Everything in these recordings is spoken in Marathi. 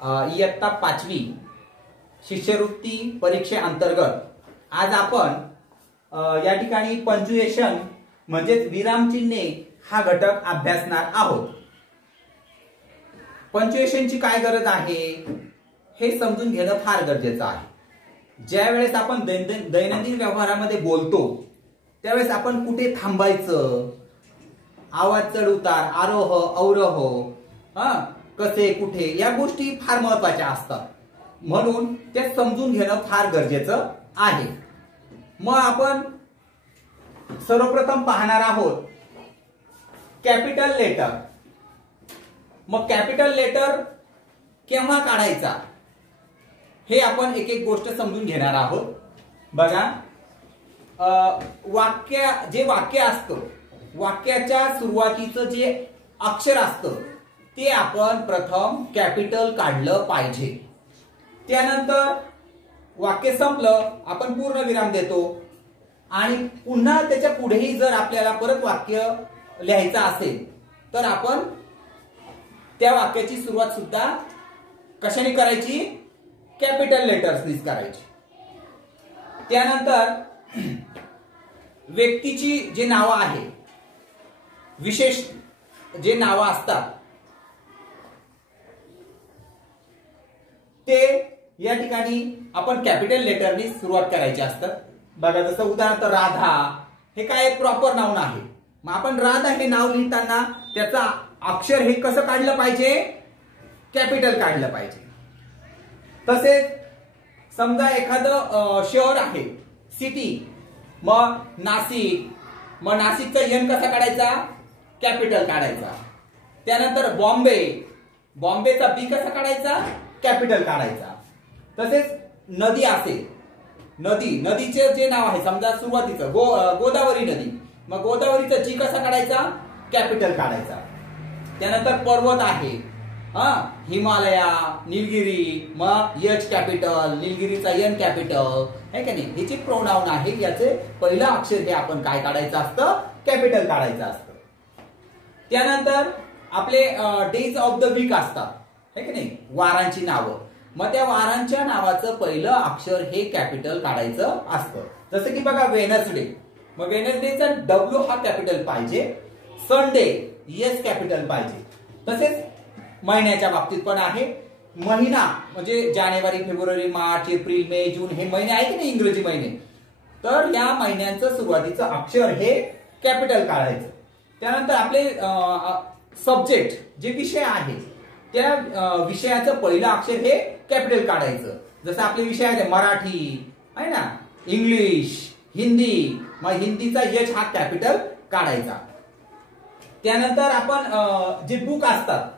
इयत्ता 5वी शिष्यवृत्ती परीक्षेअंतर्गत आज आपण या ठिकाणी पंक्च्युएशन म्हणजेच विरामचिन्हे हा घटक अभ्यासणार आहोत। पंक्च्युएशनची काय गरज आहे हे समजून घेणं फार गरजेचं आहे। ज्या वेळेस आपण दैनंदिन व्यवहारामध्ये बोलतो त्यावेळेस आपण कुठे थांबायचं, आवाज चढ उतार, आरोह अवरोह, कसे कुठे या गोष्टी फार महत्त्वाच्या असतात, म्हणून ते समजून घेणं फार गरजेचं आहे। मग आपण सर्वप्रथम पाहणार आहोत कॅपिटल लेटर। मग कॅपिटल लेटर केव्हा काढायचा हे आपण एक एक गोष्ट समजून घेणार आहोत। बघा, वाक्य असतं, वाक्याच्या सुरुवातीचं जे अक्षर असतं ते आपण प्रथम कॅपिटल काढलं पाहिजे। त्यानंतर वाक्य संपलं आपण पूर्ण विराम देतो आणि पुन्हा त्याच्या पुढेही जर आपल्याला परत वाक्य लिहायचं असेल तर आपण त्या वाक्याची सुरुवात सुद्धा कशाने करायची? कॅपिटल लेटर्सनीच करायची। त्यानंतर व्यक्तीची जे नावं आहे, विशेष जे नावं असतात ते या ठिकाणी आपण कॅपिटल लेटरनी सुरुवात करायची असतात। बघा, जसं उदाहरणार्थ राधा हे काय प्रॉपर नाउन आहे, मग आपण राधा हे नाव लिहिताना त्याचा अक्षर हे कसं काढलं पाहिजे? कॅपिटल काढलं पाहिजे। तसेच समजा एखादं शहर आहे, सिटी, मग नाशिक, मग नाशिकचा एन कसा काढायचा? कॅपिटल काढायचा। त्यानंतर बॉम्बे, बॉम्बेचा बी कसा काढायचा? कॅपिटल काढायचा। तसेच नदी असेल, नदीचे जे नाव आहे समजा सुरुवातीचं गोदावरी नदी, मग गोदावरीचा जी कसा काढायचा? कॅपिटल काढायचा। त्यानंतर पर्वत आहे, हिमालया, निलगिरी, मग एच कॅपिटल, निलगिरीचा एन कॅपिटल, है का नाही? हे जे प्रोनाउन आहे याचे पहिलं अक्षर हे आपण काय काढायचं असतं? कॅपिटल काढायचं असतं। त्यानंतर आपले डेज ऑफ द वीक असतात, है की नाही? वारांची नावं, मग त्या वारांच्या नावाचं पहिलं अक्षर हे कॅपिटल काढायचं असतं। जसं की बघा वेनसडे, मग वेनसडेचा डब्ल्यू हा कॅपिटल पाहिजे, संडे एस कॅपिटल पाहिजे। तसेच महिन्याच्या बाबतीत पण आहे, महिना म्हणजे जानेवारी, फेब्रुवारी, मार्च, एप्रिल, मे, जून हे महिने आहेत की नाही इंग्रजी महिने, तर या महिन्यांचं सुरुवातीचं अक्षर हे कॅपिटल काढायचं। त्यानंतर आपले सब्जेक्ट जे विषय आहे त्या विषयाचं पहिलं अक्षर हे कॅपिटल काढायचं। जसं आपले विषय आहे मराठी आहे ना, इंग्लिश, हिंदी, मग हिंदीचा एच हा कॅपिटल काढायचा। त्यानंतर आपण जे बुक असतात,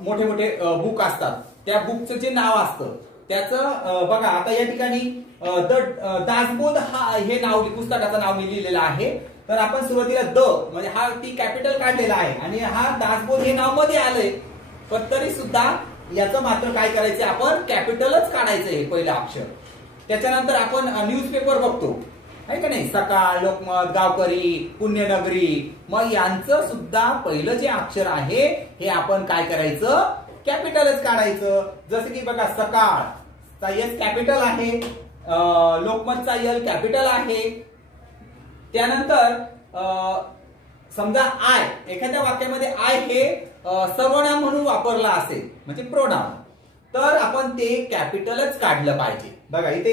मोठे मोठे बुक असतात, त्या बुकचं जे नाव असतं त्याचं बघा, आता या ठिकाणी दासबोध हा हे नाव पुस्तकाचं नाव मी लिहिलेलं आहे, तर आपण सुरुवातीला द म्हणजे हा ती कॅपिटल काढलेला आहे आणि हा दासबोध हे नाव मध्ये आलंय, पण तरी सुद्धा याचं मात्र काय करायचं? आपण कॅपिटलच काढायचं आहे पहिलं अक्षर। त्याच्यानंतर आपण न्यूजपेपर बघतो, आहे का नाही? सकाळ, लोकमत, गावकरी, पुण्यनगरी, मग यांचं सुद्धा पहिलं जे अक्षर आहे हे आपण काय करायचं? कॅपिटलच काढायचं। जसं की बघा, सकाळचा एस कॅपिटल आहे, लोकमतचा एल कॅपिटल आहे। त्यानंतर समजा आय, एखाद्या वाक्यामध्ये आय हे सर्वनाम म्हणून वापरला असेल म्हणजे प्रोनाउन, तर आपण ते कॅपिटलच काढलं पाहिजे। बघा इथे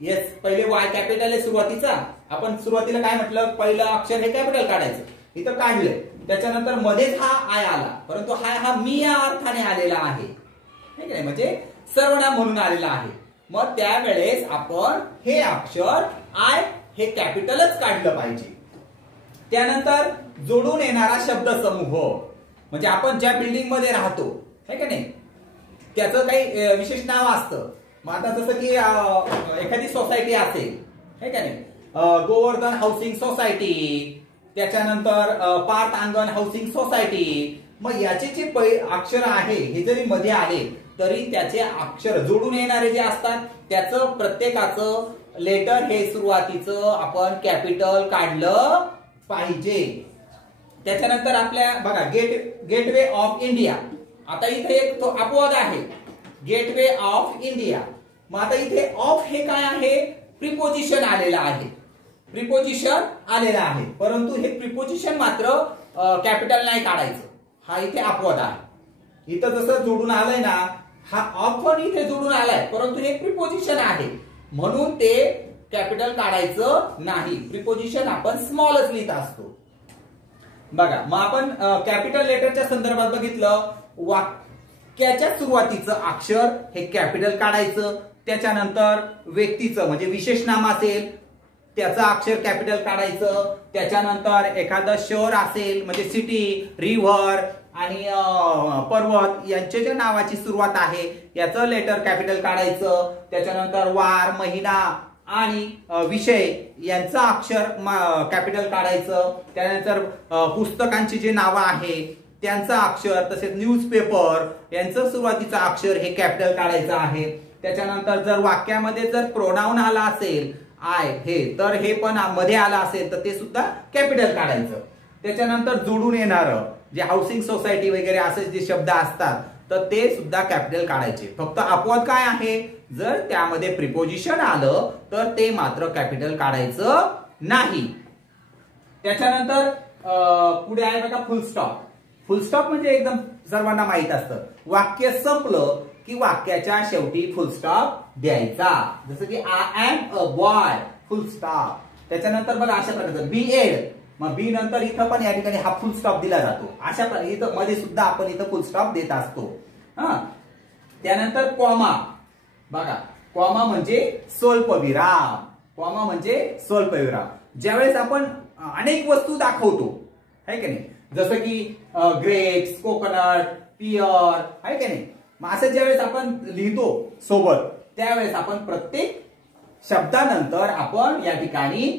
येस पहिले वाय कॅपिटल आहे सुरुवातीचा, आपण सुरुवातीला काय म्हटलं? पहिलं अक्षर हे कॅपिटल काढायचं, इथं काढलंय। त्याच्यानंतर मध्येच हा आय आला, परंतु हा मी या अर्थाने आलेला आहे, ठीक आहे, म्हणजे सर्वनाम म्हणून आलेला आहे। मग त्यावेळेस आपण हे अक्षर आय हे कॅपिटलच काढलं पाहिजे। त्यानंतर जोडून येणारा शब्द समूह, म्हणजे आपण ज्या बिल्डिंग मध्ये राहतो, है का नाही, त्याचं काही विशेष नाव असतं। मग आता जसं की एखादी सोसायटी असेल, है का नाही, गोवर्धन हाऊसिंग सोसायटी, त्याच्यानंतर पार्थ अंगण हाऊसिंग सोसायटी, मग याचे जे अक्षर आहे हे जरी मध्ये आले तरी त्याचे अक्षर जोडून येणारे जे असतात त्याचं प्रत्येकाचं लेटर हे सुरुवातीचं आपण कॅपिटल काढलं पाहिजे। त्याच्यानंतर आपल्या बघा गेटवे ऑफ इंडिया, आता इथे एक तो अपवाद आहे, गेटवे ऑफ इंडिया. मग आता इथे ऑफ हे काय आहे, प्रिपोजिशन आलेलं आहे, प्रिपोजिशन आलेलं आहे, परंतु हे प्रिपोजिशन मात्र कॅपिटल नाही काढायचं. हा इथे अपवाद आहे. इथं जसं जोडून आलंय ना, हा ऑफ पण इथे जोडून आलाय, परंतु हे प्रिपोजिशन आहे म्हणून ते कॅपिटल काढायचं नाही. प्रिपोजिशन आपण स्मॉलच लिहित असतो. बघा, मग आपण कॅपिटल लेटरच्या संदर्भात बघितलं, वाक्याच्या सुरुवातीचं अक्षर हे कॅपिटल काढायचं. त्याच्यानंतर व्यक्तीचं म्हणजे विशेष नाम असेल त्याचं अक्षर कॅपिटल काढायचं. त्याच्यानंतर एखादं शहर असेल म्हणजे सिटी, रिव्हर आणि पर्वत यांच्या ज्या नावाची सुरुवात आहे याचं लेटर कॅपिटल काढायचं. त्याच्यानंतर वार, महिना आणि विषय यांचं अक्षर कॅपिटल काढायचं. त्यानंतर पुस्तकांची जी नावं आहे त्यांचं अक्षर, तसेच न्यूजपेपर यांचं सुरुवातीचं अक्षर हे कॅपिटल काढायचं आहे. त्याच्यानंतर जर वाक्यामध्ये जर प्रोनाउन आला असेल आय हे, तर हे पण मध्ये आला असेल तर ते सुद्धा कॅपिटल काढायचं. त्याच्यानंतर जोडून येणारं जे हाऊसिंग सोसायटी वगैरे असे जे शब्द असतात तर ते सुद्धा कॅपिटल काढायचे. फक्त अपवाद काय आहे, जर त्यामध्ये प्रिपोजिशन आलं तर ते मात्र कॅपिटल काढायचं नाही. त्याच्यानंतर पुढे आहे बघा फुल स्टॉप. फुल स्टॉप म्हणजे एकदम सर्वांना माहित असतं, वाक्य संपलं की वाक्याच्या शेवटी फुल स्टॉप द्यायचा. जसं की I am a boy, full stop. त्याच्यानंतर बघा अशा प्रकारचं बी एड, मग बी नंतर इथं पण या ठिकाणी हा फुल स्टॉप दिला जातो. अशा प्रकारे इथं मध्ये सुद्धा आपण इथं फुल स्टॉप देत असतो. त्यानंतर कॉमा. बघा, कॉमा म्हणजे स्वल्पविराम. कॉमा म्हणजे स्वल्पविराम. ज्यावेळेस आपण अनेक वस्तू दाखवतो है की नाही, जसं की ग्रेप्स, कोकोनट, पियर है की नाही, मग असं ज्यावेळेस आपण लिहितो सोबत त्यावेळेस आपण प्रत्येक शब्दानंतर आपण या ठिकाणी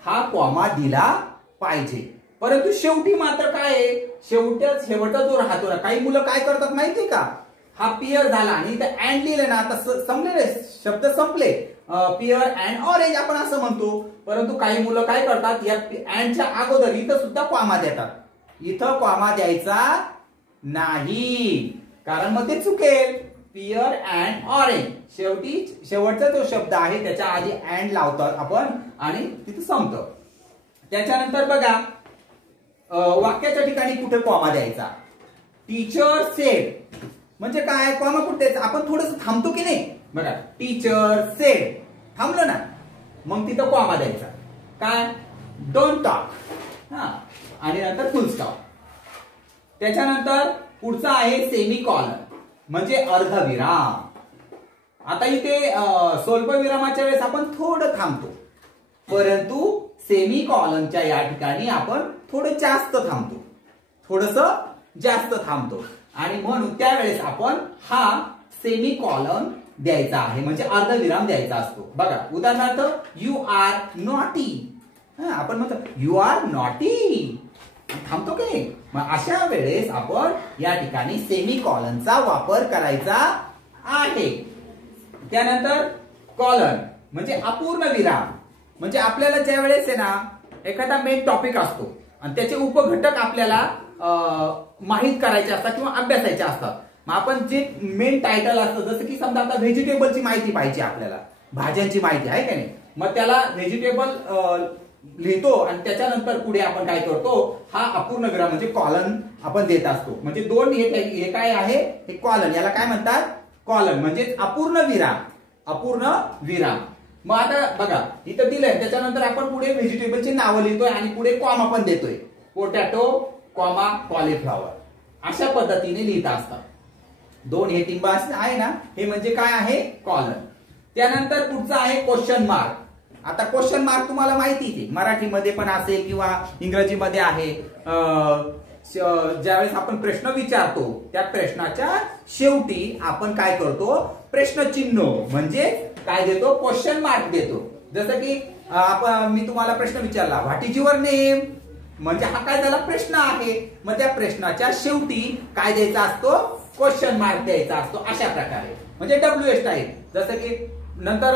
हा कॉमा दिला पाहिजे. परंतु शेवटी मात्र काय आहे, शेवटचा जो राहतो ना, काही मुलं काय करतात माहितीये का, हा पियर झाला आणि इथे अँड लिहिलं ना, आता संपलेले शब्द संपले, पियर अँड ऑरेंज आपण असं म्हणतो. परंतु काही मुलं काय करतात, या अँडच्या अगोदर इथं सुद्धा कॉमा देतात. इथं कॉमा द्यायचा नाही, कारण मग ते चुकेल. पियर अँड ऑरेंज, शेवटचा जो शब्द आहे त्याच्या आधी अँड लावतात आपण आणि तिथं संपतं. त्याच्यानंतर बघा वाक्याच्या ठिकाणी कुठे कॉमा द्यायचा. टीचर सेड म्हणजे काय, कॉमा कुठे द्यायचा, आपण थोडंसं थांबतो की नाही. बघा, टीचर सेड थांबलो ना, मग तिथं कॉमा द्यायचा. काय, डोंट टॉक, आणि नंतर फुल स्टॉप. त्याच्यानंतर पुढचा आहे सेमी कॉलन म्हणजे अर्धविराम. आता इथे स्वल्पविरामाच्या वेळेस आपण थोडं थांबतो, परंतु सेमी कॉलनच्या या ठिकाणी आपण थोडं जास्त थांबतो, थोडस जास्त थांबतो आणि म्हणून त्यावेळेस आपण हा सेमी कॉलन द्यायचा आहे म्हणजे अर्धविराम द्यायचा असतो. बघा, उदाहरणार्थ यू आर नॉटी, आपण म्हणतो यू आर नॉटी, थांबतो की नाही. मग अशा वेळेस आपण या ठिकाणी सेमी कॉलनचा वापर करायचा आहे. त्यानंतर कॉलन म्हणजे अपूर्ण विराम. म्हणजे आपल्याला ज्या वेळेस आहे ना एखादा मेन टॉपिक असतो आणि त्याचे उपघटक आपल्याला माहित करायचे असतात किंवा अभ्यासायचे असतात, मग आपण जे मेन टायटल असतं, जसं की समजा आता व्हेजिटेबलची माहिती पाहिजे आपल्याला, भाज्यांची माहिती आहे का नाही, मग त्याला व्हेजिटेबल लिहितो आणि त्याच्यानंतर पुढे आपण काय करतो, हा अपूर्ण विराम म्हणजे कॉलन आपण देत असतो. म्हणजे दोन हे काय आहे, हे कॉलन, याला काय म्हणतात, कॉलन म्हणजे अपूर्ण विराम, अपूर्ण विराम. मग आता बघा इथं दिलंय, त्याच्यानंतर आपण पुढे व्हेजिटेबलची नावं लिहितोय आणि पुढे कॉमा पण देतोय, पोटॅटो कॉमा कॉलीफ्लॉवर, अशा पद्धतीने लिहित असतात. दोन हे टिंब आहे ना, हे म्हणजे काय आहे, कॉलन. त्यानंतर पुढचा आहे क्वेश्चन मार्क. आता क्वेश्चन मार्क तुम्हाला माहिती आहे, मराठीमध्ये पण असेल किंवा इंग्रजीमध्ये आहे. ज्यावेळेस आपण प्रश्न विचारतो त्या प्रश्नाच्या शेवटी आपण काय करतो, प्रश्नचिन्ह म्हणजे काय देतो, क्वेश्चन मार्क देतो. जसं की मी तुम्हाला प्रश्न विचारला, व्हॉट इज युअर नेम, म्हणजे हा काय झाला, प्रश्न आहे. मग त्या प्रश्नाच्या शेवटी काय द्यायचा असतो, क्वेश्चन मार्क द्यायचा असतो. अशा प्रकारे म्हणजे WH टाईप. जसं की नंतर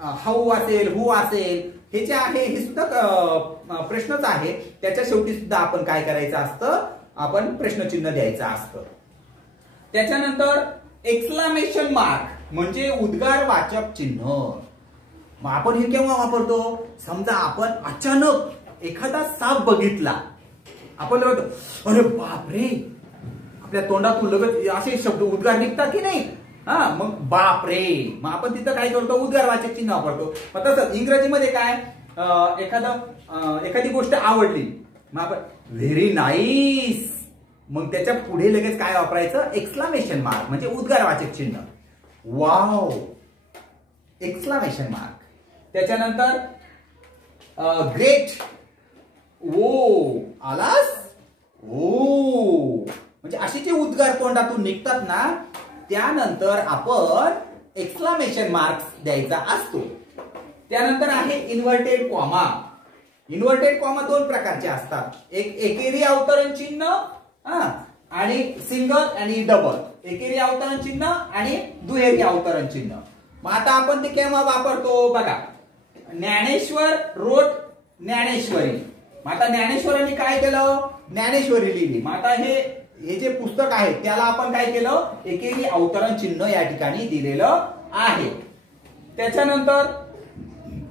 हाऊ असेल, हु असेल, हे जे आहे हे सुद्धा प्रश्नच आहे, त्याच्या शेवटी सुद्धा आपण काय करायचं असतं, आपण प्रश्नचिन्ह द्यायचं असतं. त्याच्यानंतर एक्सक्लामेशन मार्क म्हणजे उद्गारवाचक चिन्ह. मग आपण हे केव्हा वापरतो? समजा आपण अचानक एखादा साप बघितला, आपण म्हणतो अरे बापरे, आपल्या तोंडातून लगेच असे शब्द उद्गार निघतात की नाही? मग बापरे, मग आपण तिथं काय करतो? उद्गारवाचक चिन्ह वापरतो. मग तसंच इंग्रजीमध्ये काय, एखादी गोष्ट आवडली, मग आपण व्हेरी नाईस, मग त्याच्या पुढे लगेच काय वापरायचं? एक्सक्लामेशन मार्क म्हणजे उद्गारवाचक चिन्ह. Wow, exclamation mark. त्याच्यानंतर ग्रेट, ओ आलास, ओ, म्हणजे असे जे उद्गार तोंडातून निघतात ना, त्यानंतर आपण एक्सक्लामेशन मार्क्स द्यायचा असतो. त्यानंतर आहे इन्व्हर्टेड कॉमा. इन्व्हर्टेड कॉमा दोन प्रकारचे असतात, एक एकेरी अवतरण चिन्ह आणि सिंगल आणि डबल. एकेरी अवतरण चिन्ह आणि दुहेरी अवतरण चिन्ह. मग आता आपण ते केव्हा वापरतो बघा. ज्ञानेश्वर रोट ज्ञानेश्वरी. मग आता ज्ञानेश्वरांनी काय केलं? ज्ञानेश्वरी लिहिली. मग आता हे जे पुस्तक आहे त्याला आपण काय केलं? एकेरी अवतरण चिन्ह या ठिकाणी दिलेलं आहे. त्याच्यानंतर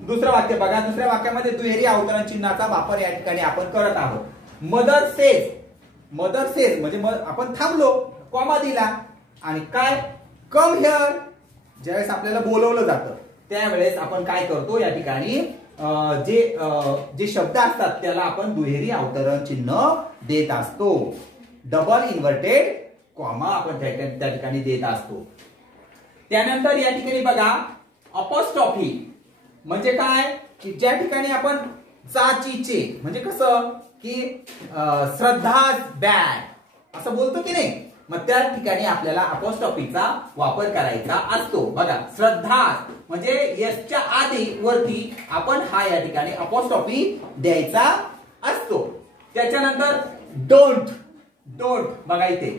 दुसरं वाक्य बघा. दुसऱ्या वाक्यामध्ये दुहेरी अवतरण चिन्हाचा वापर या ठिकाणी आपण करत आहोत. मदर सेज, मदर सेज म्हणजे आपण थांबलो, कॉमा दिला आणि काय? Come here. ज्यावेळेस आपल्याला बोलवलं जातं त्यावेळेस आपण काय करतो? या ठिकाणी जे शब्द असतात त्याला आपण दुहेरी अवतरण चिन्ह देत असतो. डबल इन्व्हर्टेड कॉमा आपण त्या ठिकाणी देत असतो. त्यानंतर या ठिकाणी बघा अपॉस्ट्रॉफी म्हणजे काय? की ज्या ठिकाणी आपण चाचीचे म्हणजे कसं की श्रद्धाज बॅड असं बोलतो की नाही, मग त्या ठिकाणी आपल्याला अपॉस्ट्रॉफीचा वापर करायचा असतो. बघा श्रद्धाज म्हणजे एसच्या आधी वरती आपण हा या ठिकाणी अपॉस्ट्रॉफी द्यायचा असतो. त्याच्यानंतर डोंट, डोंट बघा इथे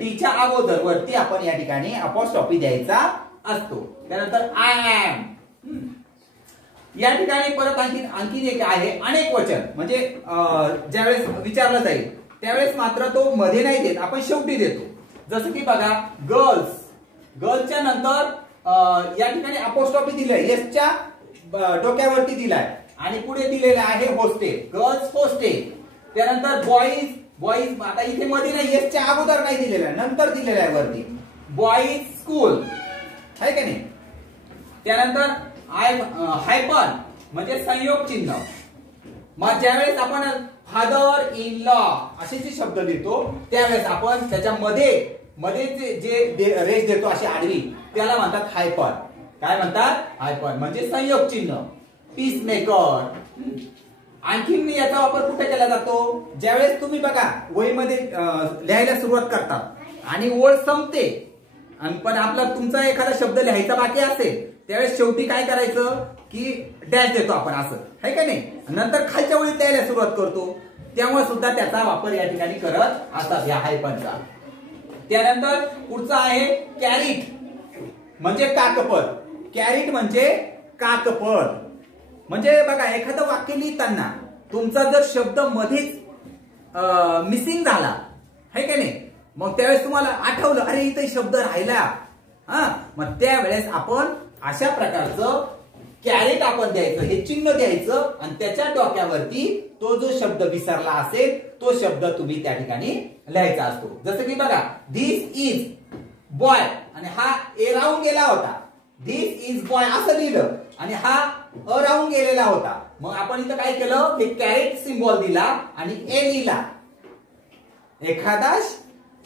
टीच्या अगोदर वरती आपण या ठिकाणी अपॉस्ट्रॉफी द्यायचा असतो. त्यानंतर आय एम. या ठिकाणी परत आणखीन एक आहे अनेक वचन म्हणजे ज्यावेळेस विचारलं जाईल त्यावेळेस मात्र तो मध्ये नाही देत, आपण शेवटी देतो. जसं की बघा गर्ल्स, गर्ल्सच्या नंतर या ठिकाणी अपॉस्ट्रॉफी दिलंय, एसच्या डोक्यावरती दिलाय आणि पुढे दिलेलं आहे हॉस्टेल, गर्ल्स हॉस्टेल. त्यानंतर बॉईज, बॉईज आता इथे मध्ये नाही, एसच्या अगोदर नाही दिलेलं आहे, नंतर दिलेलं आहे वरती. बॉईज स्कूल आहे का नाही. त्यानंतर हायपन म्हणजे संयोग चिन्ह. मग ज्यावेळेस आपण फादर इन लॉ असे जे शब्द लिहितो त्यावेळेस आपण त्याच्यामध्ये जे रेष देतो अशी आडवी त्याला म्हणतात हायपन. काय म्हणतात? हायपन म्हणजे संयोग चिन्ह. Peace maker. आणखीन याचा वापर कुठे केला जातो? ज्यावेळेस तुम्ही बघा वहीमध्ये लिहायला सुरुवात करतात आणि ओळ संपते पण तुमचा एखादा शब्द लिहायचा बाकी असेल त्यावेळेस शेवटी काय करायचं की डॅश देतो आपण असं, आहे का नाही. नंतर खालच्या ओळीत लिहायला सुरुवात करतो त्यामुळे सुद्धा त्याचा वापर या ठिकाणी करत असतात या हायपनचा. त्यानंतर पुढचा आहे कॅरिट म्हणजे काकपद. कॅरिट म्हणजे काकपद म्हणजे बघा एखादं वाक्य लिहिताना तुमचा जर शब्द मध्येच मिसिंग झाला आहे का नाही, मग त्यावेळेस तुम्हाला आठवलं अरे इथे शब्द राहिला, मग त्यावेळेस आपण अशा प्रकारचं कॅरेट आपण द्यायचं, हे चिन्ह द्यायचं आणि त्याच्या डोक्यावरती तो जो शब्द विसरला असेल तो शब्द तुम्ही त्या ठिकाणी लिहायचा असतो. जसं की बघा धिस इज बॉय आणि हा ए राहून गेला होता, धिस इज बॉय असं लिहिलं आणि हा अ राहून गेलेला होता. मग आपण इथं काय केलं, हे कॅरेट सिम्बॉल दिला आणि ए लिहिला. एखादा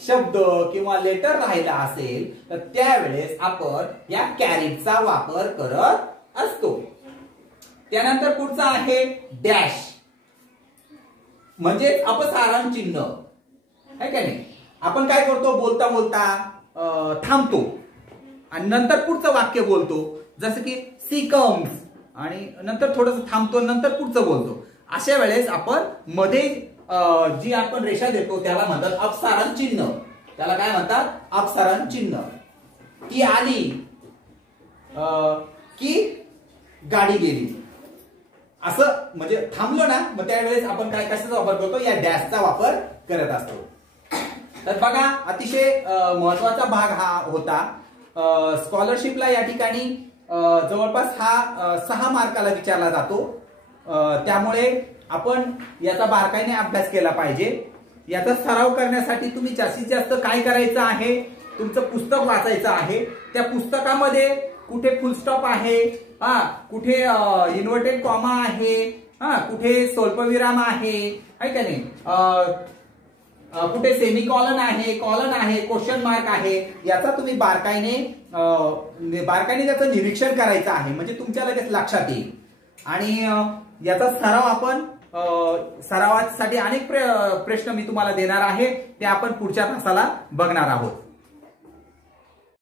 शब्द किंवा लेटर राहिला असेल तर त्यावेळेस आपण या कॅरेटचा वापर करत असतो. त्यानंतर पुढचा आहे डॅश म्हणजे अपसारण चिन्ह, आहे का नाही. आपण काय करतो, बोलता बोलता थांबतो आणि नंतर पुढचं वाक्य बोलतो. जसं की सी कम्स आणि नंतर थोडंसं थांबतो नंतर पुढचं बोलतो. अशा वेळेस आपण मध्ये जी आपण रेषा देतो त्याला म्हणतात अपसारण चिन्ह. त्याला काय म्हणतात? अपसारण चिन्ह. ती आली की गाडी गेली असं म्हणजे थांबलो ना, मग त्यावेळेस आपण काय कशाचा वापर करतो, या डॅशचा वापर करत असतो. तर बघा, अतिशय महत्वाचा भाग हा होता. स्कॉलरशिपला या ठिकाणी जवळपास हा 6 मार्काला विचारला जातो. त्यामुळे आपण याचा बारकाईने अभ्यास केला पाहिजे. याचा सराव करण्यासाठी तुम्ही जास्तीत जास्त काय करायचं आहे, तुमचं पुस्तक वाचायचं आहे. त्या पुस्तकामध्ये कुठे फुल स्टॉप आहे, कुठे इन्व्हर्टेड कॉमा आहे, कुठे स्वल्पविराम आहे का नाही, कुठे सेमी कॉलन आहे, कॉलन आहे, क्वेश्चन मार्क आहे, याचा तुम्ही बारकाईने त्याचं निरीक्षण करायचं आहे. म्हणजे तुमच्या लगेच लक्षात येईल. आणि याचा सराव आपण सरावासाठी अनेक प्रश्न मी तुम्हाला देणार आहे, ते आपण पुढच्या तासाला बघणार आहोत.